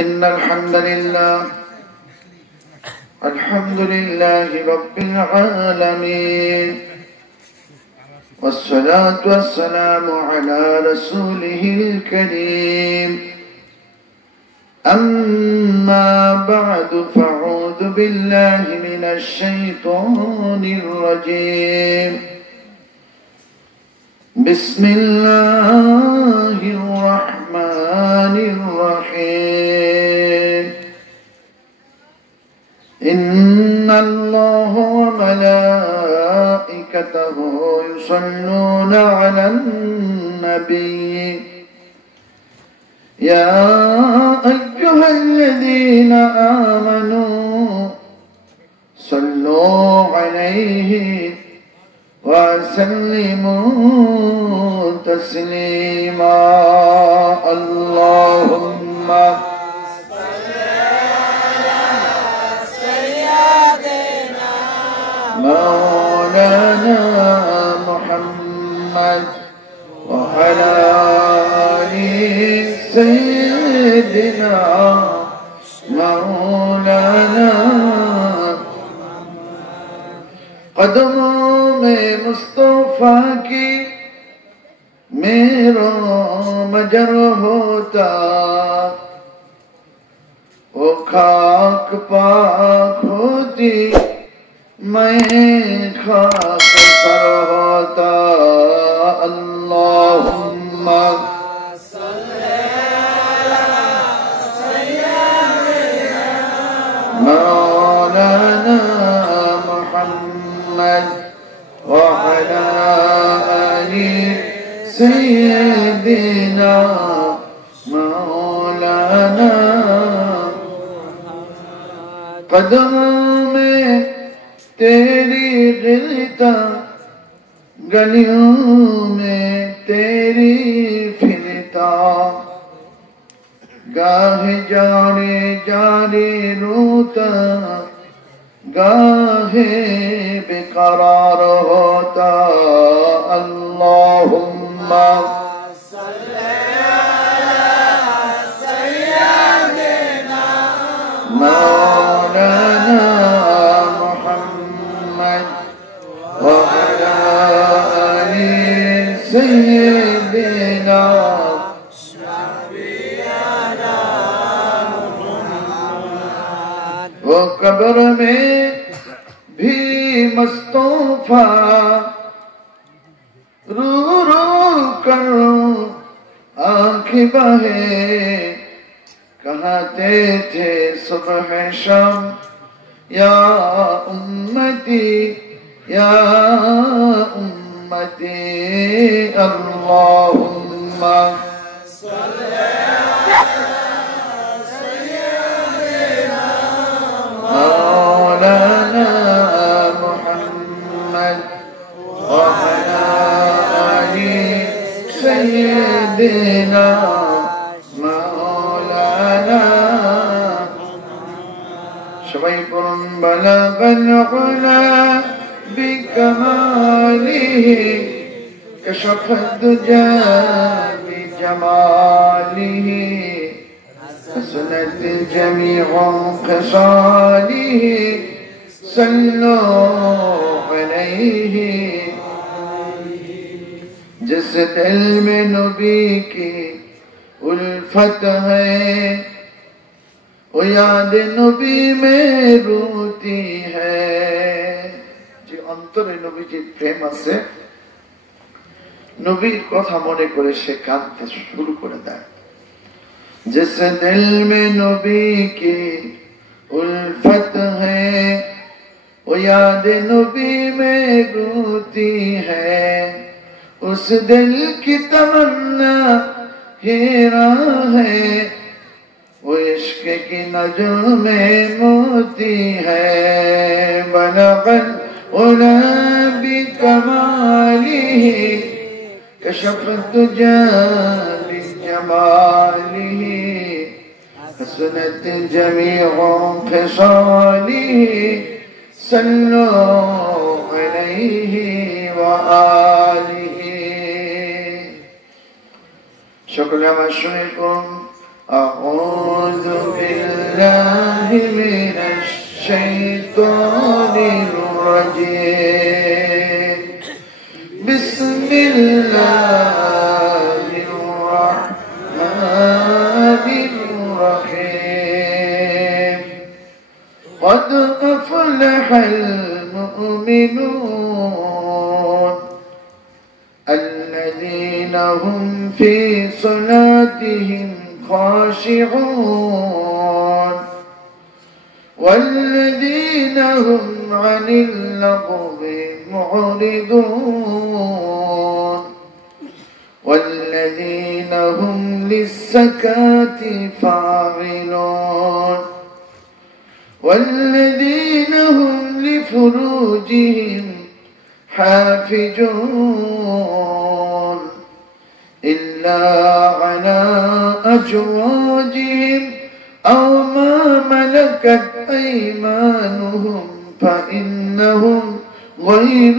إن الحمد لله رب العالمين والصلاة والسلام على رسوله الكريم أما بعد فأعوذ بالله من الشيطان الرجيم بسم الله الرحمن الرحيم إن الله وملائكته يصلون على النبي يا أيها الذين آمنوا صلوا عليه وسلموا تسليما اللهم صل على سيدنا مولانا محمد وعلى آل سيدنا مولانا قدمों में मुस्तफा की मेरा मजर होता वो खाक पाक होती मैं खाक सर होता अल्लाहुम्मा सल्ली अला सय्यिदिना मौलाना मुहम्मद वअला आलि सय्यिदिना मौलाना कदमों में तेरी गिरता गलियों में तेरी फिरता गाहे जाने जाने रोता गाहे बेकरार होता अल्लाहुम्मा सल्ली अला सय्यिदिना मौलाना मुहम्मद वअला आलि सय्यिदिना शफीअना मुहम्मद वो कब्र में भी मुस्तफा रो रो कर आँखें बहे कहते थे सुबह शाम या उम्मती अल्लाहुम्मा सल्ली अला सय्यिदिना मौलाना मुहम्मद वअला आलि सय्यिदिना मौलाना सबाई पढ़ुन बलगल उला बिकमालिहि कशफत दुजा बिजमालिहि हसनत जमीउ खसालिहि सल्लु अलैहि जिस दिल में नबी की उल्फत है वो याद नबी में रोती है যে অন্তরে নবীজির প্রেম আছে নবীর কথা মনে করে সে কাঁদতে শুরু করে দেয় जिस दिल में नबी की उल्फत है वो याद नबी में रोती है उस दिल की तमन्ना हीरा है वो इश्क की नजर में मोती है बनबल उला बिकमालिहि कशफत दुजा बिजमालिहि हसनत जमीउ खसालिहि सल्लु अलैहि व आलिहि शुक्र मशरिकुम अऊज़ु من الشيطان الرجيم بسم الله الرحمن الرحيم قد أفلح المؤمنون الذين هم في صلاتهم خاشعون والذين هم عن اللغو معرضون والذين هم للزكاة فاعلون والذين هم لفروجهم حافظون إلا على أزواجهم أو ما ملكت أيمانهم فإنهم غير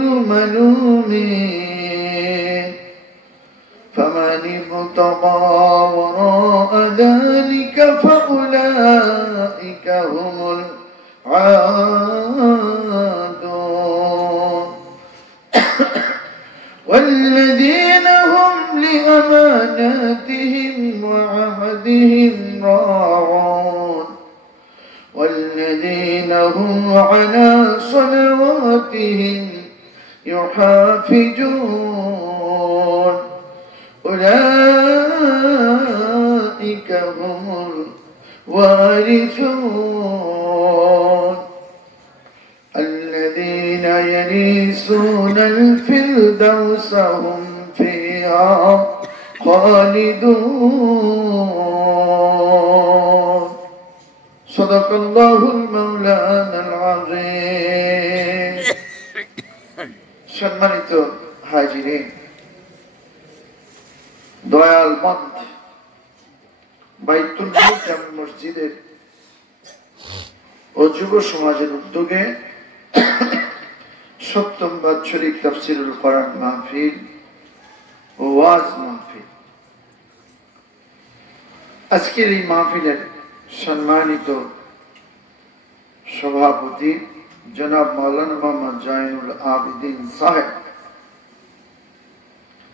ملومين فمن ابتغى وراء ذلك فأولئك هم العادون والذين هم لأماناتهم وعهدهم راعون والذين هم على صلواتهم يحافظون أولئك هم الوارثون الذين يرثون الفردوس هم فيها خالدون صدق الله المولانا العظيم সম্মানিত হাজিরিন দয়াল মন্দ বাইতুল মুকাররম মসজিদের ও যুব সমাজের উদ্যোগে সপ্তম বাৎসরিক তাফসীরুল কোরআন মাহফিল ও ওয়াজ মাহফিল আজকের এই মাহফিলের সম্মানিত সভাপতি জনাব মাওলানা মোহাম্মদ জাইনুল আবেদিন সাহেব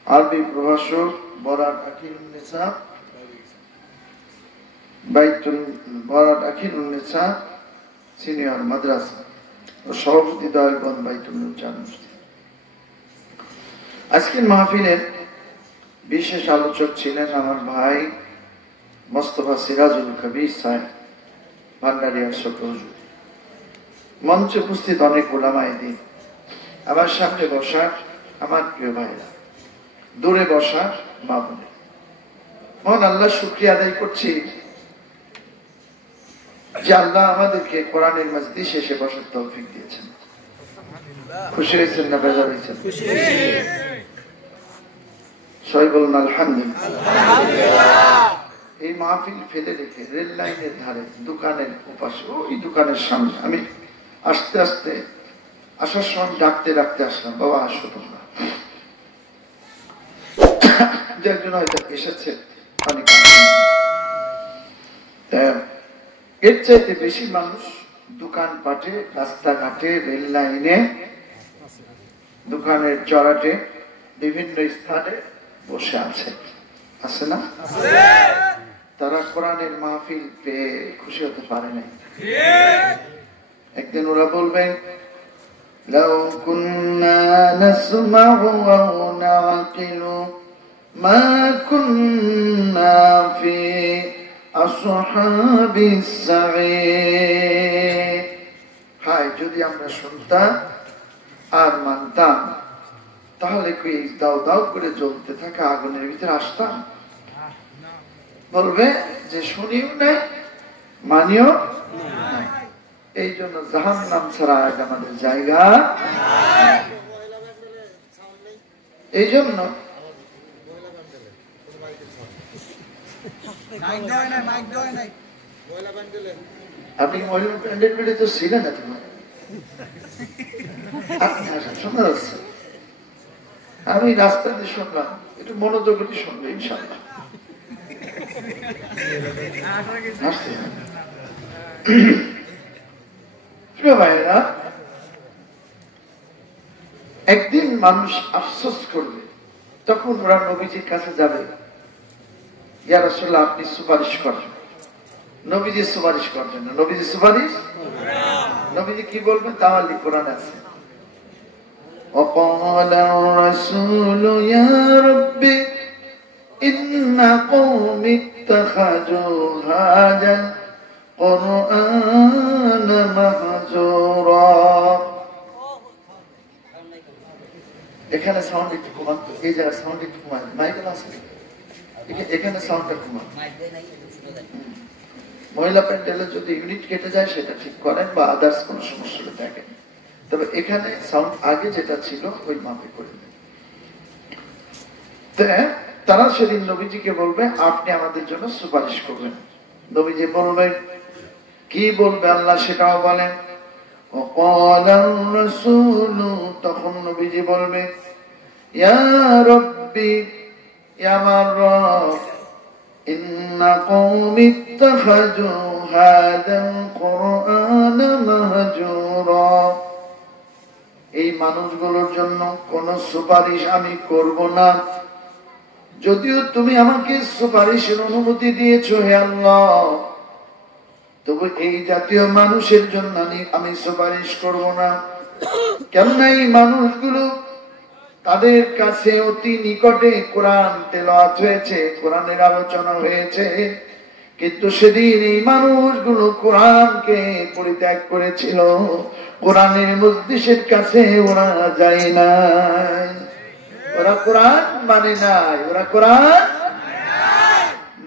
আরবি প্রভাষক বরাট আখিরুন্নেসা বাইতুল বরাট আখিরুন্নেসা সিনিয়র মাদ্রাসা ও সভাপতি দয়ালগঞ্জ বাইতুল মুজান মসজিদ আজকের মাহফিলের বিশেষ আলোচক ছিলেন আমার ভাই মোস্তফা সিরাজুল কবির সাহেব ভান্ডারিয়া সকরজু মঞ্চে উপস্থিত অনেক ওলামায়ে দ্বীন আমার সামনে বসা আমার প্রিয় ভাইরা দূরে বসা মা বোনেরা মহান আল্লাহ শুকরিয়া আদায় করছি যে আল্লাহ আমাদেরকে কোরআনের মজলিসে এসে বসার তৌফিক দিয়েছেন খুশি হয়েছেন না বেজার হয়েছেন সবাই বলুন আলহামদুলিল্লাহ এই মাহফিল ফেলে রেখে রেল লাইনের ধারে দোকানের উপাসে ওই দোকানের সামনে আমি আস্তে আস্তে আসার সময় ডাকতে ডাকতে আসলাম বাবা আসো তোমরা যে একজন হয়তো এসেছে অনেক এর চাইতে বেশি মানুষ দোকানপাটে রাস্তাঘাটে রেল লাইনে দোকানের জড়াটে বিভিন্ন স্থানে বসে আছে আছে না তারা কোরআনের মাহফিল পেয়ে খুশি হতে পারে নাই একদিন ওরা বলবেন লাউ কুন্না নাসমাউ ওয়া নাকিলু মা কুন্না ফি আসহাবিস সাঈর হায় যদি আমরা শুনতাম আর মানতাম তাহলে কি দাও দাও করে জ্বলতে থাকা আগুনের ভিতরে আসতাম বলবে যে শুনিও নাই মানিও নাই এই জন্য জাহান্নাম ছাড়া আমাদের জায়গা এই জন্য আপনি মহিলা প্যান্ডেল পেলে তো ছিলেন না তোমার শোনা যাচ্ছে আমি রাস্তা দিয়ে শুনলাম একটু মনোযোগ করে শুনবো ইনশাআল্লাহ প্রিয় ভাইরা, একদিন মানুষ আফসোস করবে, তখন ওরা নবীজির কাছে যাবে, ইয়া রাসূলুল্লাহ আপনি সুপারিশ করেন। নবীজি সুপারিশ করবেন না। নবীজি সুপারিশ, নবীজি কি বলবেন তা আলী কোরআনে আছে। وقال الرسول يا رب إن قوم اتخذوا هذا القرآن مهجورا। এখানে সাউন্ড একটু কমান তো, এই জায়গায় সাউন্ড একটু কমান, মাইকেল আছে এখানে সাউন্ডটা কমান। মহিলা প্যান্ডেলে যদি ইউনিট কেটে যায় সেটা ঠিক করেন, বা আদার্স কোনো সমস্যা হলে দেখেন, তবে এখানে সাউন্ড আগে যেটা ছিল ওই মাপে করে দেন। তারা সেদিন নবীজিকে বলবে আপনি আমাদের জন্য সুপারিশ করবেন। নবীজি বলবেন, কি বলবে আল্লাহ সেটাও বলেন। তখন নবীজি বলবে, ইয়া রব্বি, ইয়া আমার রব, ইন্না কওমি ইত্তাখাযু হাযাল কুরআনা মাহজুরা। এই মানুষগুলোর জন্য কোন সুপারিশ আমি করব না, যদিও তুমি আমাকে সুপারিশের অনুমতি দিয়েছো হে আল্লাহ, তবু এই জাতীয় মানুষের জন্য আমি সুপারিশ করব না। কেননা এই মানুষগুলো, তাদের কাছে অতি নিকটে কোরআন তেলাওয়াত হয়েছে, কোরআনের আলোচনা হয়েছে, কিন্তু সেদিন এই মানুষগুলো কোরআনকে পরিত্যাগ করেছিল, কোরআনের মজলিসের কাছে ওরা যায় নাই, ওরা কোরআন মানে নাই, ওরা কোরআন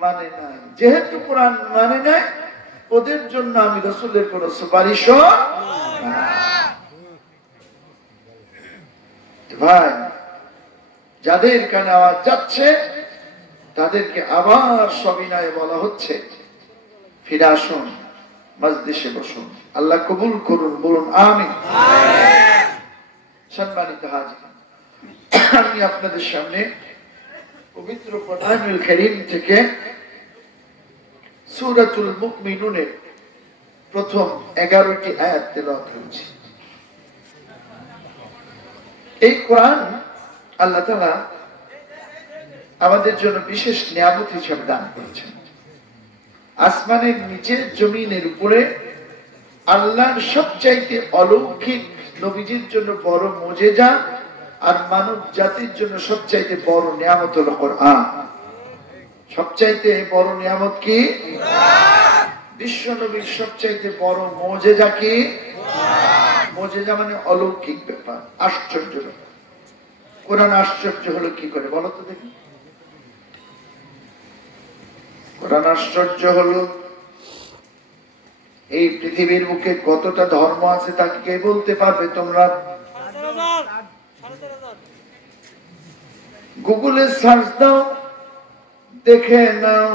মানে নাই। যেহেতু কোরআন মানে নাই, ওদের জন্য আমি রাসূলের কোন সুপারিশ ভাই, যাদের কানে আওয়াজ যাচ্ছে তাদেরকে আবার সবিনয়ে বলা হচ্ছে, ফিরে আসুন, মজলিসে বসুন, আল্লাহ কবুল করুন, বলুন আমিন। সম্মানিত হাজির, আমি আপনাদের সামনে পবিত্র কোরআনুল কারীম থেকে সূরাতুল মুমিনুনের প্রথম 11টি আয়াত তেলাওয়াত করছি। এই কোরআন আল্লাহ তাআলা আমাদের জন্য বিশেষ নিয়ামত হিসেবে দান করেছেন। আসমানের নিচে, জমিনের উপরে আল্লাহর সবচাইতে অলৌকিক, নবীজির জন্য বড় মুজিজা, আর মানব জাতির জন্য সবচাইতে বড় নিয়ামত হলো কোরআন। সবচাইতে বড় নিয়ামত কি? বিশ্ব নবীর সবচাইতে বড় মুজিজা কি? মুজিজা মানে অলৌকিক ব্যাপার, আশ্চর্য ব্যাপার। কোরআন আশ্চর্য হলো কি করে বলো তো দেখি? কোরআন আশ্চর্য হলো, এই পৃথিবীর বুকে কতটা ধর্ম আছে তাকে কে বলতে পারবে? তোমরা গুগলে সার্চ দাও, দেখে নাও,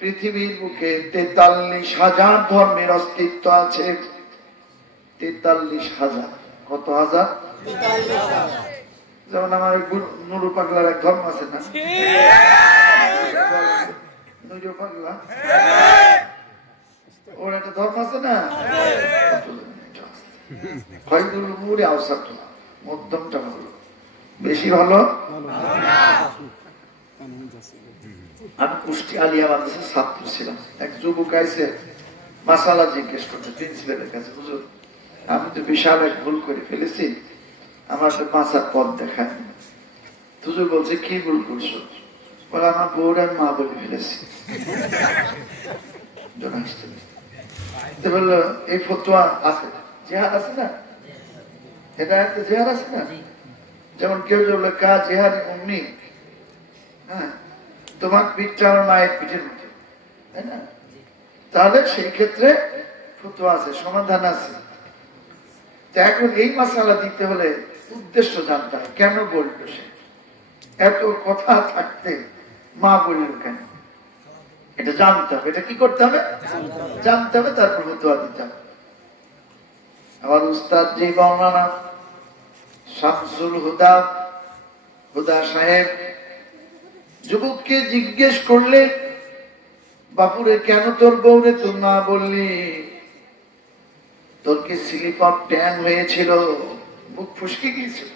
পৃথিবীর বুকে 43,000 ধর্মের অস্তিত্ব আছে। 43,000। কত হাজার? যেমন আমার নুরু পাগলার এক ধর্ম আছে না? নুরু পাগলা, ওর একটা ধর্ম আছে না? মধ্যমটা ভালো, বেশি ভালো। আমি কুষ্টি আলিয়া মাদ্রাসার ছাত্র ছিলাম। এক যুবক আইসে মাসালা জিজ্ঞেস করতে প্রিন্সিপালের কাছে, হুজুর আমি তো বিশাল এক ভুল করে ফেলেছি, আমার তো মাসার পথ দেখায়। হুজুর বলছে কি ভুল করছো? বলে আমার বউরা মা বলে ফেলেছি। বললো এই ফতোয়া আছে, জেহাদ আছে না? এটা একটা জেহাদ আছে না? যেমন কেউ বললো কা জেহাদ অমনি, হ্যাঁ তোমার পিঠটা আমার মায়ের পিঠের মধ্যে, তাই না? তাহলে সেই ক্ষেত্রে ফতোয়া আছে, সমাধান আছে। এখন এই মাসালা দিতে হলে উদ্দেশ্য জানতে হয়, কেন বললো সে? এত কথা থাকতে মা বলল কেন? এটা জানতে হবে। এটা কি করতে হবে? জানতে হবে, তারপর ফতোয়া দিতে হবে। আমার উস্তাদ জি মাওলানা শামসুল হুদা হুদা সাহেব যুবককে জিজ্ঞেস করলে বাপুরে কেন তোর বউরে তোর মা বললি? তোর কি স্লিপ অফ ট্যাং হয়েছিল, মুখ ফুসকে গিয়েছিল?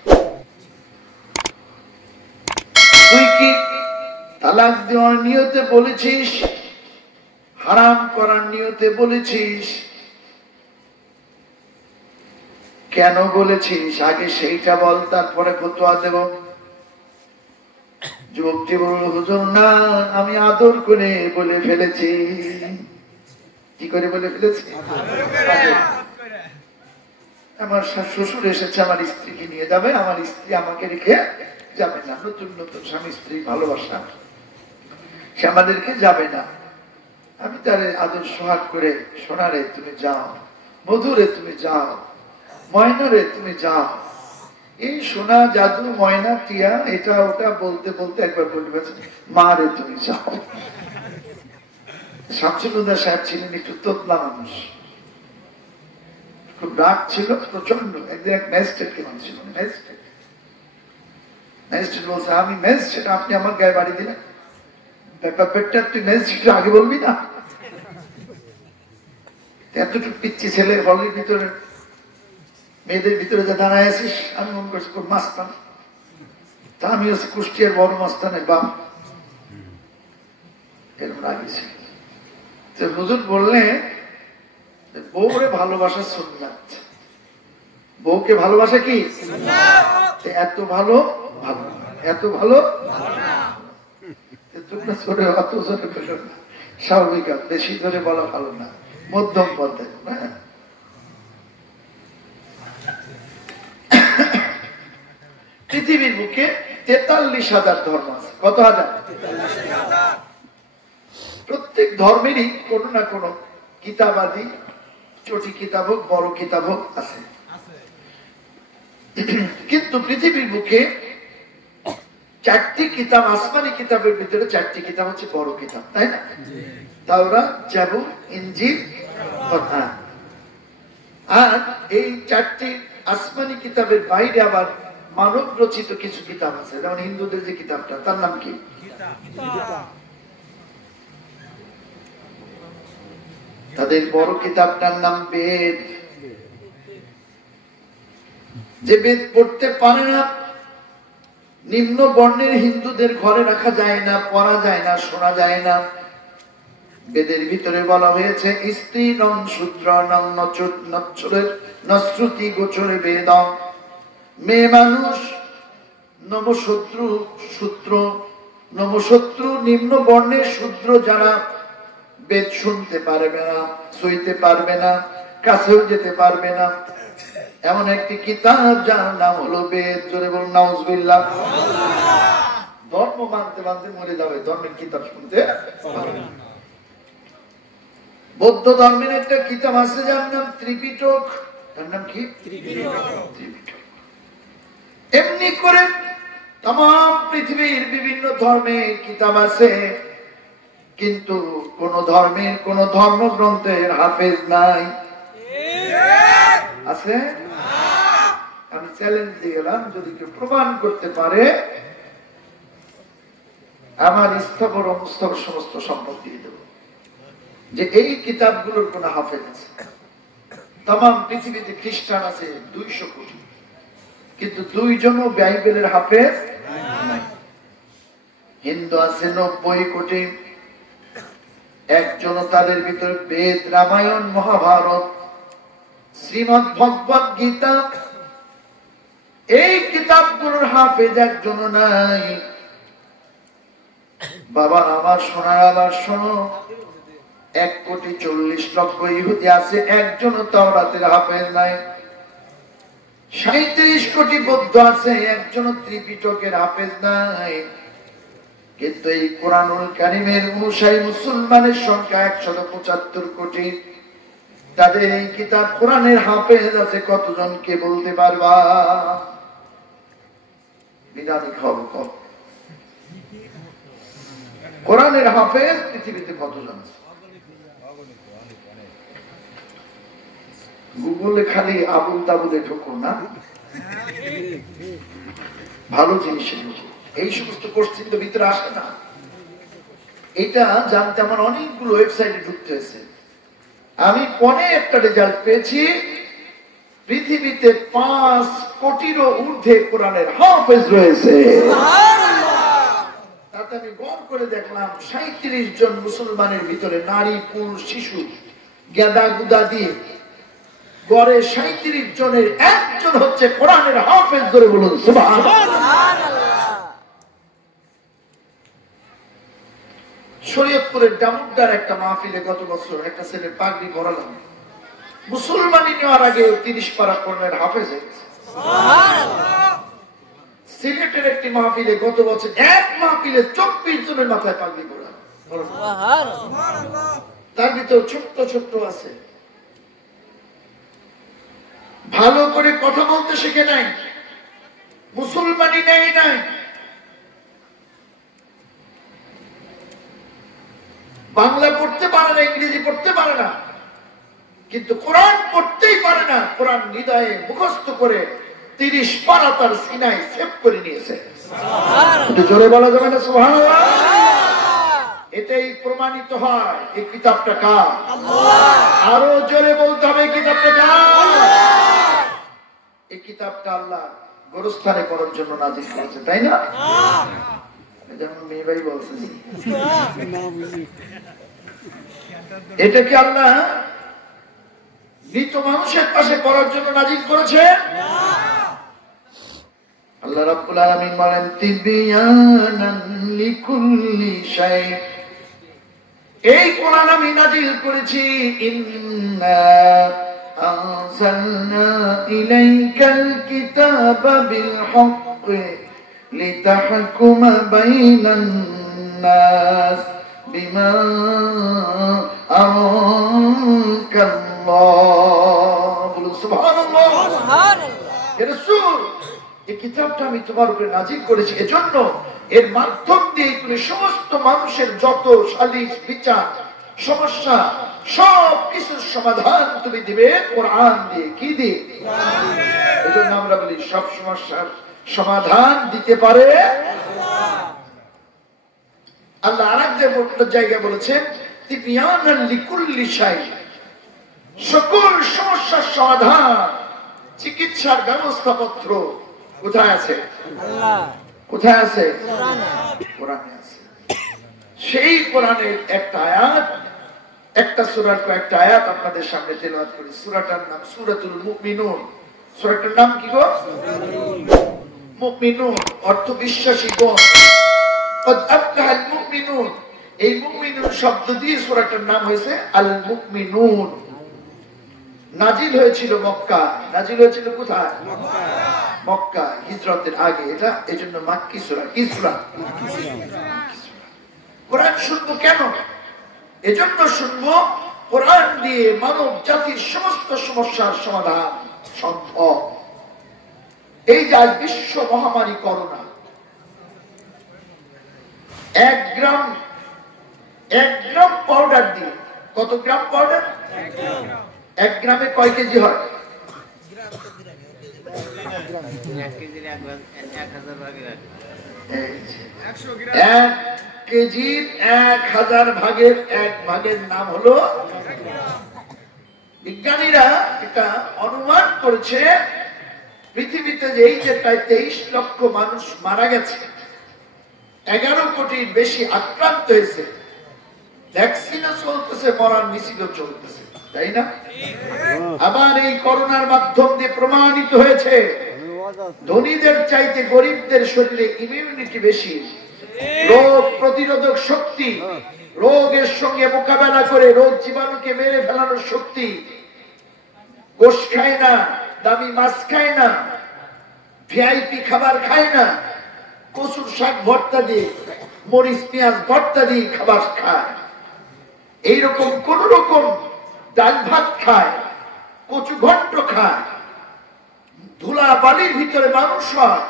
তুই কি তালাক দেওয়ার নিয়তে বলেছিস, হারাম করার নিয়তে বলেছিস? কেন বলেছিস আগে সেইটা বল, তারপরে ফতোয়া দেব। যুবকটি বলল, হুজুর না, আমি আদর করে বলে ফেলেছি। কি করে বলে ফেলেছি? আমার শ্বশুর এসেছে, আমার স্ত্রীকে নিয়ে যাবে, আমার স্ত্রী আমাকে রেখে যাবে না। নতুন নতুন স্বামী স্ত্রী ভালোবাসা, সে আমাদেরকে যাবে না। আমি তারে আদর সোহাগ করে, সোনারে তুমি যাও, মধুরে তুমি যাও, ময়নারে তুমি যাও। এই সোনা জাদু ময়না টিয়া এটা ওটা বলতে বলতে একবার বলবে, মা রে তুমি যাও। শামসুল হুদা সাহেব ছিলেন একটু তোতলা মানুষ, খুব রাগ ছিল প্রচন্ড। একদিন এক ম্যাজিস্ট্রেটকে মানছিল, ম্যাজিস্ট্রেট বলছে, আমি ম্যাজিস্ট্রেট, আপনি আমার গায়ে বাড়ি দিলেন, ব্যাপারটা তুই ম্যাজিস্ট্রেট আগে বলবি না? এতটুকু পিচ্ছি ছেলে হলের ভিতরে মেয়েদের ভিতরে যে দাঁড়ায় আছিস, আমি মনে করছি খুব মাস্তান। তা আমি হচ্ছে কুষ্টিয়ার বড় মাস্তানের বাপ, এরকম রাগিয়েছি। হুজুর বললে বউরে ভালোবাসা সুন্নাত, বউকে ভালোবাসা কি এত ভালো, ভালো এত ভালো স্বাভাবিক, বেশি ধরে বলা ভালো না, মধ্যম পথে। পৃথিবীর বুকে 43,000 ধর্ম আছে। কত হাজার? প্রত্যেক ধর্মেরই কোনো না কোনো কিতাবাদি, ছোট কিতাব হোক বড় কিতাব হোক আছে। কিন্তু পৃথিবীর বুকে 4টি কিতাব, আসমানি কিতাবের ভিতরে 4টি কিতাব হচ্ছে বড় কিতাব, তাই না? তাওরাত, জাবুর, ইনজিল, কোরআন। আর এই 4টি আসমানি কিতাবের বাইরে আবার মানব রচিত কিছু কিতাব আছে, যেমন হিন্দুদের যে কিতাবটা, তার নাম কি? তাদের বড় কিতাবটার নাম বেদ। যে বেদ পড়তে পারে না, নিম্ন বর্ণের হিন্দুদের ঘরে রাখা যায় না, পড়া যায় না, শোনা যায় না। বেদের ভিতরে বলা হয়েছে, স্ত্রী নং শূদ্র নং নচ্ছরের নশ্রুতি গোচরে বেদ। মেয়ে মানুষ নবশত্রু সূত্র, নবশত্রু নিম্ন বর্ণের শূদ্র যারা বেদ শুনতে পারবে না, সইতে পারবে না, কাছেও যেতে পারবে না, এমন একটি কিতাব যার নাম হলো বেদ। জোরে বলুন নাউজুবিল্লাহ। ধর্ম মানতে মানতে মরে যাবে, ধর্মের কিতাব শুনতে। বৌদ্ধ ধর্মের একটা কিতাব আছে যার নাম ত্রিপিটক। তার নাম কি? ত্রিপিটক। এমনি করে তাম পৃথিবীর বিভিন্ন ধর্মের কিতাব আছে, কিন্তু কোন ধর্মের কোন ধর্মগ্রন্থের হাফেজ নাই। আছে? আমি চ্যালেঞ্জ দিয়ে গেলাম, যদি কেউ প্রমাণ করতে পারে, আমার স্থাবর অমস্থাবর সমস্ত সম্পদ দিয়ে দেব, যে এই কিতাবগুলোর কোন হাফেজ আছে। তাম পৃথিবীতে খ্রিস্টান আছে 200 কোটি, কিন্তু 2 জনও বাইবেলের হাফেজ নাই। হিন্দু আছে 90 কোটি, একজনও তাদের ভিতরে বেদ, রামায়ণ, মহাভারত, শ্রীমদ ভগবত গীতা, এই কিতাবগুলোর হাফেজ একজনও নাই। বাবা আমার সোনার, আবার শোনো, 1,40,00,000 ইহুদি আছে, একজনও তাওরাতের হাফেজ নাই। 37 কোটি বৌদ্ধ আছে, একজনও ত্রিপিটকের হাফেজ নাই। কিন্তু এই কোরআনুল কারীমের অনুসারী মুসলমানের সংখ্যা 175 কোটি। তাদের এই কিতাব কোরআনের হাফেজ আছে কতজন, কে বলতে পারবা? বিধানী খবর, কোরআনের হাফেজ পৃথিবীতে কতজন আছে? গুগলে খালি আবুল তাবুলে ঢুকো না, ভালো জিনিস, এই সমস্ত কোশ্চিন তো ভিতরে আসে না। এটা জানতে আমার অনেকগুলো ওয়েবসাইটে ঢুকতে হয়েছে। আমি পরে একটা রেজাল্ট পেয়েছি, পৃথিবীতে 5 কোটিরও ঊর্ধ্বে কোরআনের হাফেজ রয়েছে। তাতে আমি গড় করে দেখলাম 37 জন মুসলমানের ভিতরে নারী পুরুষ শিশু গেদা গুদা দিয়ে গড়ে 37 জনের একজন হচ্ছে কোরআনের হাফেজ। ধরে বলুন সুবহানাল্লাহ। শরীয়তপুরের ডামুড্ডার একটা মাহফিলে গত বছর একটা ছেলে পাগড়ি পরালাম, মুসলমানি নেওয়ার আগে 30 পারা কোরআনের হাফেজ হয়ে গেছে। সিলেটের একটি মাহফিলে গত বছর এক মাহফিলে 24 জনের মাথায় পাগড়ি পরালাম। তার ভিতর ছোট্ট ছোট্ট আছে, ভালো করে কথা বলতে শিখে নাই, মুসলমানি নেই নাই, বাংলা পড়তে পারে না, ইংরেজি পড়তে পারে না, কিন্তু কোরআন পড়তেই পারে না। কোরআন হৃদয়ে মুখস্থ করে 30 পারা তার সিনায় সেভ করে নিয়েছে। জোরে বলা যাবে না সুবহানাল্লাহ? এটাই প্রমাণিত হয় এই কিতাবটা কার? আরো জোরে বলতে হবে কিতাবটা কার? এই কিতাবটা আল্লাহ গোরস্থানে করার জন্য নাযিল করেছে, তাই না? মেয়ে ভাই বলছে এটা কি আল্লাহ মৃত মানুষের পাশে পড়ার জন্য নাযিল করেছে? আল্লাহ রাব্বুল আলামিন বলেন তিবয়ানান লিকুল্লি শাই, এই কোরআন আমি নাযিল করেছি। ইন্না আনজালনা ইলাইকাল কিতাবা বিল হক্কি লিতাহকুমা বাইনান নাস বিমা আরাকাল্লাহ। বলুন সুবহানাল্লাহ। হে রাসূল, এই কিতাবটা আমি তোমার উপরে নাযিল করেছি এজন্য এর মাধ্যম দিয়ে তুমি সমস্ত মানুষের যত সালিস বিচার সমস্যা সব কিছুর সমাধান তুমি দিবে কোরআন দিয়ে। কি দিয়ে? এজন্য আমরা বলি সব সমস্যার সমাধান দিতে পারে আল্লাহ। আরেক জায়গায় বলেছেন তিবয়ানান লিকুল্লি শাই, সকল সমস্যার সমাধান, চিকিৎসার ব্যবস্থাপত্র কোথায় আছে? কোথায় আছে? কোরআনে আছে। সেই কোরআনের একটা আয়াত, একটা সূরার কয়েকটা আয়াত আপনাদের সামনে তেলাওয়াত করি। সূরাটার নাম সূরাতুল মুমিনুন। সূরাটার নাম কি গো? মুমিনুন অর্থ বিশ্বাসীগণ। কদ আফলাহাল মুমিনুন, এই মুমিনুন শব্দ দিয়ে সূরাটার নাম হয়েছে আল মুমিনুন। নাজিল হয়েছিল মক্কা। নাজিল হয়েছিল কোথায়? মক্কা, হিজরতের আগে। এটা এজন্য মাক্কি সূরা। কি সূরা? কোরআন শুনবো কেন? এজন্য শুনবো কোরআন দিয়ে মানব জাতির সমস্ত সমস্যার সমাধান সম্ভব। এই যে আজ বিশ্ব মহামারী করোনা, 1 গ্রাম পাউডার দিয়ে, কত গ্রাম পাউডার? 1 গ্রামে কয় কেজি হয়? 1 কেজির 1000 ভাগের 1 ভাগের নাম হলো। বিজ্ঞানীরা এটা অনুমান করেছে পৃথিবীতে এই যে প্রায় 23 লক্ষ মানুষ মারা গেছে, 11 কোটির বেশি আক্রান্ত হয়েছে, ভ্যাকসিনও চলতেছে, মরার মিছিলও চলতেছে, তাই না? আবার এই করোনার মাধ্যম দিয়ে প্রমাণিত হয়েছে ধনীদের চাইতে গরিবদের শরীরে ইমিউনিটি বেশি, রোগ প্রতিরোধক শক্তি, রোগের সঙ্গে মোকাবেলা করে রোগ জীবাণুকে মেরে ফেলানোর শক্তি। গোশ খায় না, দামি মাছ খায় না, ভিআইপি খাবার খায় না, কচুর শাক ভর্তা দিয়ে, মরিচ পেঁয়াজ ভর্তা দিয়ে খাবার খায়, এইরকম কোন রকম ডাল ভাত খায়, কচু ঘন্ট খায়, ধুলা বালির ভিতরে মানুষ হয়,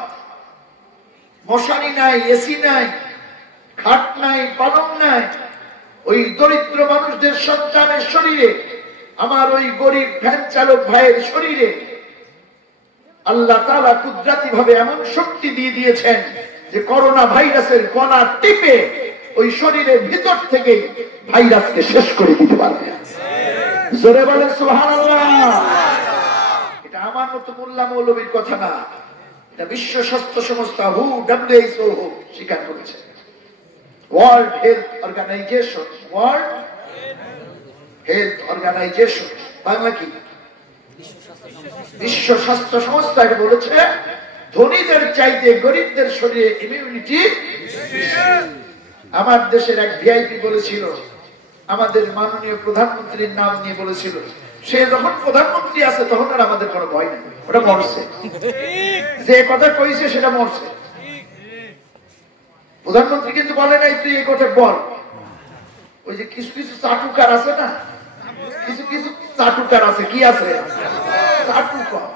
মশারি নাই, এসি নাই, খাট নাই, পালং নাই, ওই দরিদ্র মানুষদের সন্তানের শরীরে, আমার ওই গরিব ভ্যান চালক ভাইয়ের শরীরে আল্লাহ তাআলা কুদরতি ভাবে এমন শক্তি দিয়ে দিয়েছেন যে করোনা ভাইরাসের কণা টিপে ওই শরীরের ভিতর থেকে ভাইরাসকে শেষ করে দিতে পারবে। জোরে বলেন সুবহানাল্লাহ। এটা আমার মতো মোল্লা মৌলবীর কথা না, এটা বিশ্ব স্বাস্থ্য সংস্থা WHO স্বীকার করেছে। World health organisation, world health organisation, Bangla কি বিশ্ব স্বাস্থ্য সংস্থা, এটা বলেছে ধনীদের চাইতে গরিবদের শরীরে ইমিউনিটি। আমার দেশের এক ভিআইপি বলেছিল, আমাদের মাননীয় প্রধানমন্ত্রীর নাম নিয়ে বলেছিল, সে যখন প্রধানমন্ত্রী আছে তখন আর আমাদের কোনো ভয় নেই, ওটা মরছে, যে কথা কইছে সেটা মরছে। প্রধানমন্ত্রী কিন্তু বলে নাই তুই এই কথা বল। ওই যে কিছু কিছু চাটুকার আছে না, কিছু কিছু চাটুকার আছে, কি আছে চাটুকার,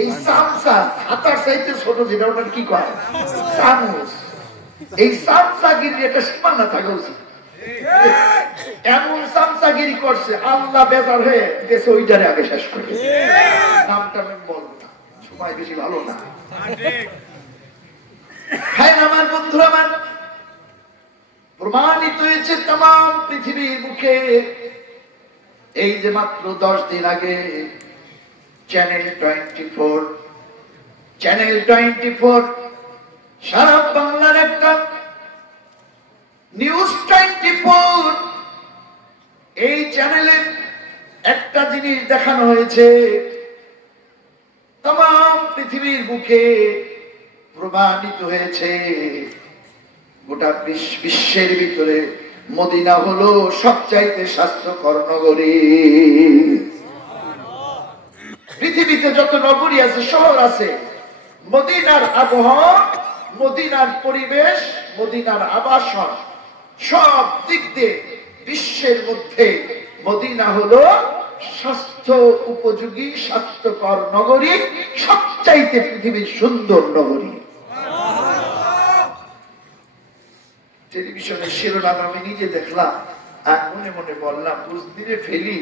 এই চামচা হাতার চাইতে ছোট যেটা, ওটার কি কয় চামচ। এই চামচাগিরি একটা সীমানা থাকা উচিত। এমন চামচাগিরি করছে আল্লাহ বেজার হয়ে দেশে ওইটারে আগে শেষ করে। নামটা আমি বলবো না, সময় বেশি ভালো না। হ্যাঁ আমার বন্ধুরা, আমার প্রমাণিত হয়েছে তাম পৃথিবীর মুখে। এই যে মাত্র 10 দিন আগে চ্যানেল 24 সারা বাংলার একটা নিউজ 24, এই চ্যানেলে একটা জিনিস দেখানো হয়েছে, তাম পৃথিবীর মুখে প্রমাণিত হয়েছে গোটা বিশ্বের ভিতরে মদিনা হলো সবচাইতে স্বাস্থ্যকর নগরী। পৃথিবীতে যত নগরী আছে, শহর আছে, মদিনার আবহাওয়া, মদিনার পরিবেশ, মদিনার আবাসন, সব দিক দিয়ে বিশ্বের মধ্যে মদিনা হলো স্বাস্থ্য উপযোগী স্বাস্থ্যকর নগরী, সবচাইতে পৃথিবীর সুন্দর নগরী। টেলিভিশনের শিরোনাম আমি নিজে দেখলাম আর মনে মনে বললাম, বুঝদিরে ফেলি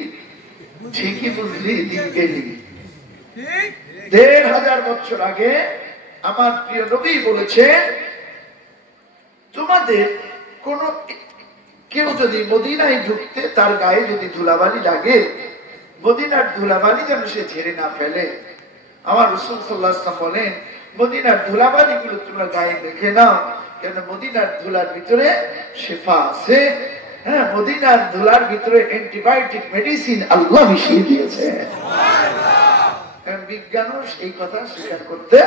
ঠিকই বুঝলি দিন গেলি। 1500 বছর আগে আমার প্রিয় নবী বলেছে, তোমাদের কোন কেউ যদি মদিনায় ঢুকতে তার গায়ে যদি ধুলাবালি লাগে, মদিনার ধুলাবালি যেন সে ঝেড়ে না ফেলে। আমার রাসূল সাল্লাল্লাহু আলাইহি ওয়াসাল্লাম বলেন, মদিনার ধুলাবালি গুলো তোমরা গায়ে রেখে নাও, কেন মদিনার ধুলার ভিতরে শিফা আছে। হ্যাঁ, মদিনার ধুলার ভিতরে অ্যান্টিবায়োটিক মেডিসিন আল্লাহ মিশিয়ে দিয়েছে। বিজ্ঞানও সেই কথা স্বীকার করতে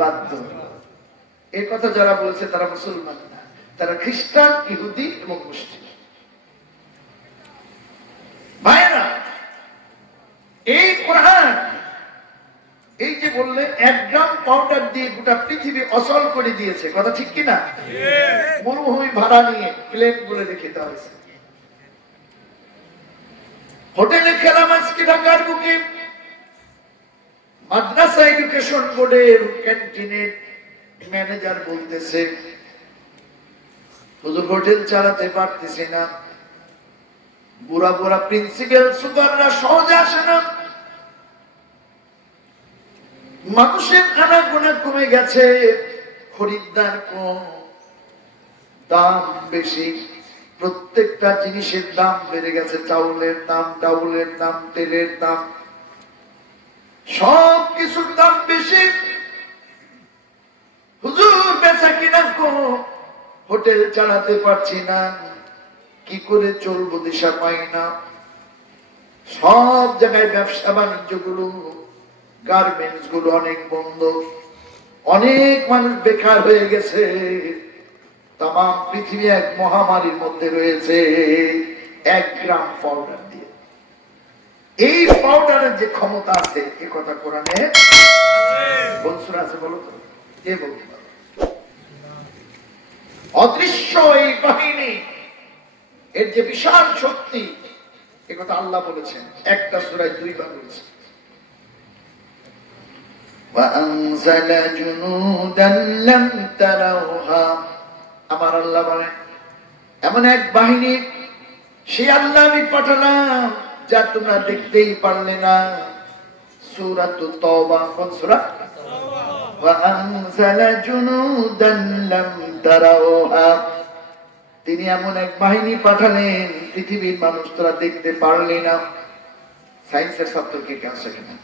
বাধ্য। এই কথা যারা বলছে তারা মুসলমান না, তারা খ্রিস্টান, ইহুদি এবং মুসলিম। ভাইরা, এই কোরআন এই যে বললে 1 গ্রাম পাউডার দিয়ে গোটা পৃথিবী অচল করে দিয়েছে, কথা ঠিক কিনা? মরুভূমি ভাড়া নিয়ে প্লেন বলে রেখে দেওয়া হয়েছে। হোটেলে খেলাম আজকে ঢাকার বুকে, মাদ্রাসা এডুকেশন বোর্ডের ক্যান্টিনের ম্যানেজার বলতেছে, হুজুর হোটেল চালাতে পারতেছে না, বুড়া বুড়া প্রিন্সিপাল সুপাররা সহজে আসে না, মানুষের আনাগোনা কমে গেছে, খরিদ্দার কম, দাম বেশি, প্রত্যেকটা জিনিসের দাম বেড়ে গেছে, চাউলের দাম, তেলের দাম, সব কিছুর দাম বেশি। হুজুর বেচা কিনা কম, হোটেল চালাতে পারছি না, কি করে চলবো দিশা পাই না। সব জায়গায় ব্যবসা বাণিজ্য গুলো, গার্মেন্টস গুলো অনেক বন্ধ, অনেক মানুষ বেকার হয়ে গেছে। তাম পৃথিবী এক মহামারীর মধ্যে রয়েছে 1 গ্রাম পাউডার দিয়ে। এই পাউডারের যে ক্ষমতা আছে, এ কথা কোরআনে বলসুরা আছে, বলো তো কে বলতে পারে? অদৃশ্য এই বাহিনী, এর যে বিশাল শক্তি, এ কথা আল্লাহ বলেছেন, একটা সূরায় 2 বার বলেছেন। وَأَنزَلَ جُنُودًا لَّمْ تَرَوْهَا, আমার আল্লাহ বলেন এমন এক বাহিনী সে আল্লাহ আমি পাঠালাম যা তোমরা দেখতেই পারলে না। সূরাতুত তাওবা, কোন সূরা? وَأَنزَلَ جُنُودًا لَّمْ تَرَوْهَا, তিনি এমন এক বাহিনী পাঠালেন পৃথিবীর মানুষ তারা দেখতে পারলে না। সায়েন্সের ছাত্রকে আছে কিনা?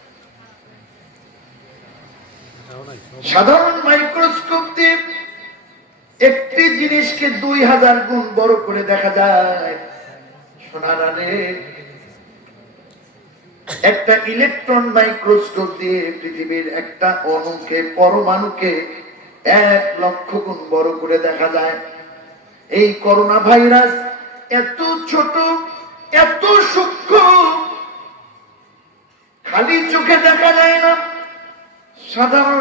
সাধারণ মাইক্রোস্কোপ দিয়ে একটি জিনিসকে 2000 গুণ বড় করে দেখা যায়। সোনারানে একটা ইলেকট্রন মাইক্রোস্কোপ দিয়ে পৃথিবীর একটা অণুকে, পরমাণুকে 1 লক্ষ গুণ বড় করে দেখা যায়। এই করোনা ভাইরাস এত ছোট, এত সূক্ষ্ম, খালি চোখে দেখা যায় না। সাধারণ